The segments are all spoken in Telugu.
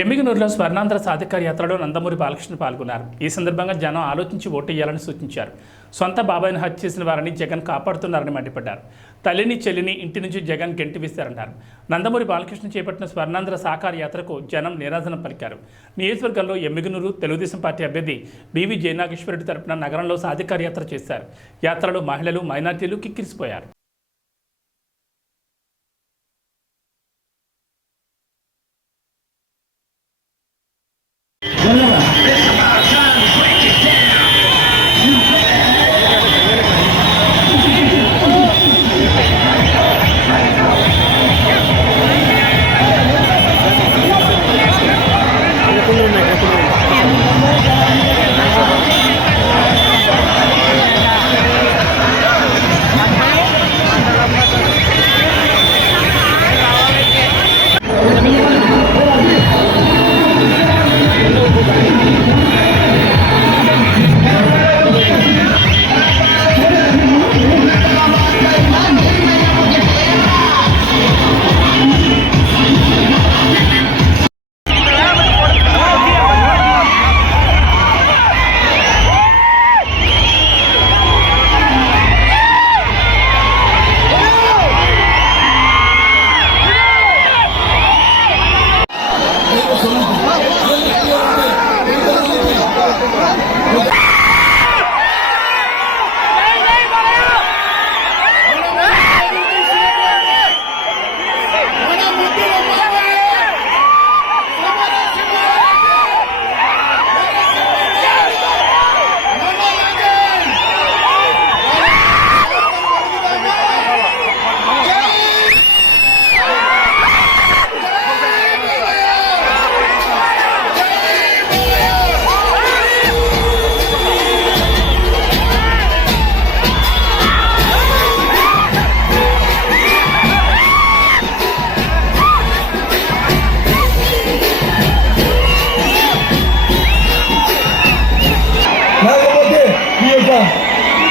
ఎమ్మిగనూరులో స్వర్ణాంధ్ర సాధికార యాత్రలో నందమూరి బాలకృష్ణ పాల్గొన్నారు. ఈ సందర్భంగా జనం ఆలోచించి ఓటేయాలని సూచించారు. సొంత బాబాయ్ను హత్య చేసిన వారిని జగన్ కాపాడుతున్నారని మండిపడ్డారు. తల్లిని చెల్లిని ఇంటి నుంచి జగన్ గెంటివేశారన్నారు నందమూరి బాలకృష్ణ చేపట్టిన స్వర్ణాంధ్ర సాకార యాత్రకు జనం నిరాధనం పలికారు. నియోజకవర్గంలో ఎమ్మిగనూరు తెలుగుదేశం పార్టీ అభ్యర్థి బీవీ జయనాగేశ్వరరెడ్డి తరపున నగరంలో సాధికార యాత్ర చేశారు. యాత్రలో మహిళలు మైనార్టీలు కిక్కిరిసిపోయారు.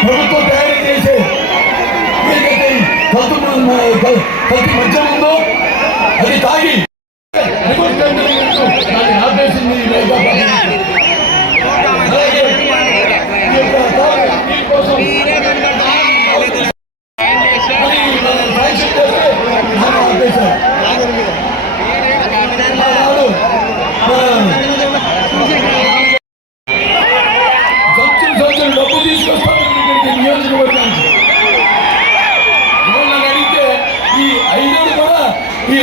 ప్రభుత్వం తయారు చేసే ఏదైతే కల్తు మ- కల్- కల్తీ మద్యం ఉందో అది తాగి దాన్ని ఆపేసింది అలాగే కోసం ఆపేశారు.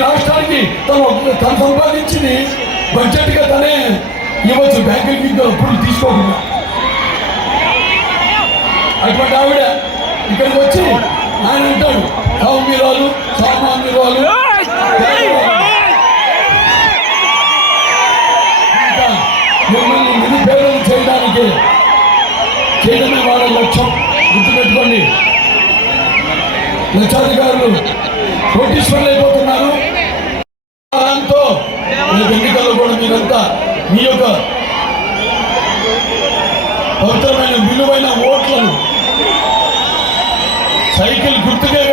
రాష్ట్రానికి తను తను సంపాదించింది బడ్జెట్గా తనే ఇవ్వచ్చు. బ్యాంకులకి అప్పులు తీసుకోకుండా. అటువంటి ఆవిడ ఇక్కడికి వచ్చి ఆయన అంటాడు సౌమ్యురాలు సామాన్యురాలు మిమ్మల్ని నిరుపేదలు చేయడానికి చేయడమే వాళ్ళ లక్ష్యం. గుర్తుపెట్టుకోండి. లక్షాధికారులు కోటీశ్వరులు అయిపోతారు మీరంతా మీ యొక్క పవిత్రమైన విలువైన ఓట్లను సైకిల్ గుర్తుగా